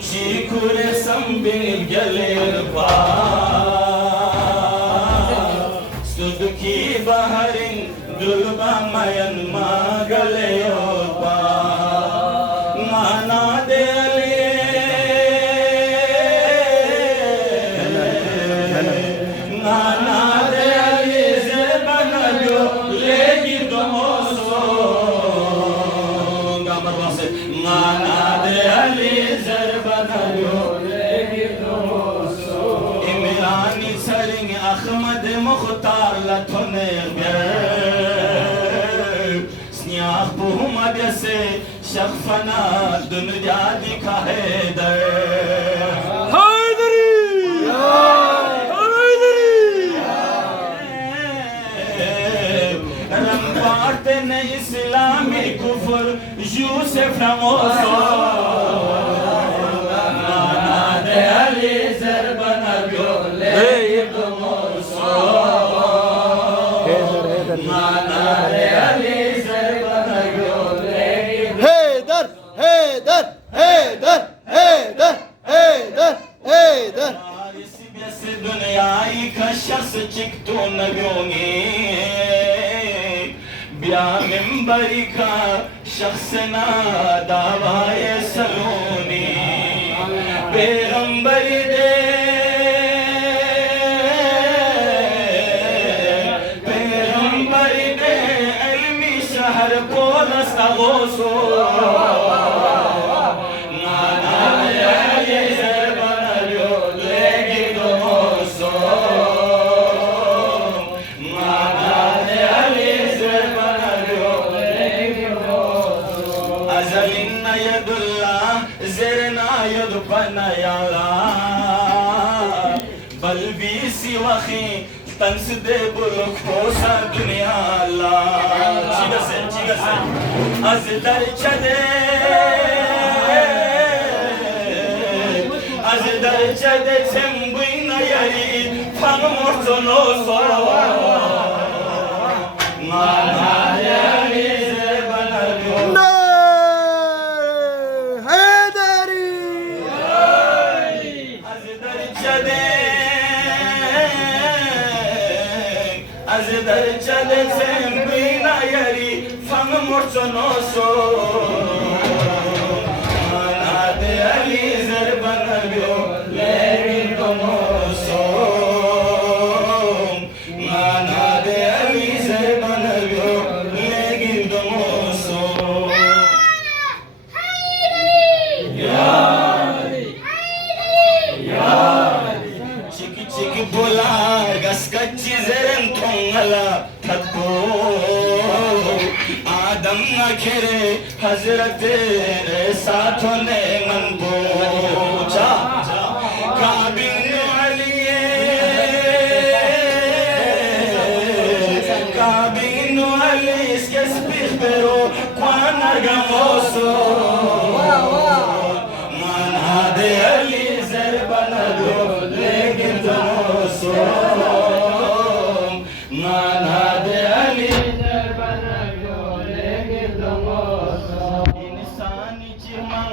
Chikure sambin galer pa Suduki baharin dulba mayan magalayo pa Mana de Mana de ali zebanagyo legi domoso Gambar base Mana de ali إمراني سرين أحمد مختار لتنغر سنياخ بهم أبيسي شخفنا دنيا دي كهيدر هايدري رمبارتن إسلامي كفر يوسف رموسو شخصنا دعوائے سلونی پیغمبری دے پیغمبری دے علمی شہر پولس اغوصو وخي تنسد بلوك فوسا دنيا الله چیگه سه از در چده چمبوی نیاری پان مرتنو سوا مانا یاری زبانا بیو از در چده زمبی نیاری فهم مرتنوسو مانا ده علی زربان بیو لیری دموسو مانا ده علی زربان بیو لیری دموسو چکی چکی بولا گس کچی زرن تونگلا تکو آدم نکره حضرت ساتھو نے من بوچا کابین علیہ کابین علیہ اس کے سپیخ پیرو کوانا گموسو مانا دے علی زربانا دو لیکن دموسو مانا دے علی زربانا دو لیکن دموسو انسانی چیمان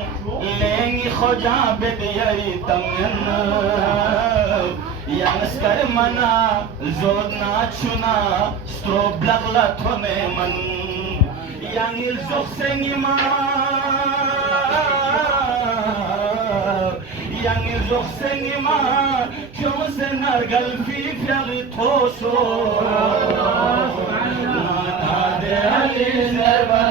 لینگی خوجا بدیاری تمین یانس کر منا زود نا چونا ستروب لغلا تونے من یانگل زخ سنگی یعنی زخ سنگی ما کیوں سے نرگل فی فیغی توسو مانا دے علی زربان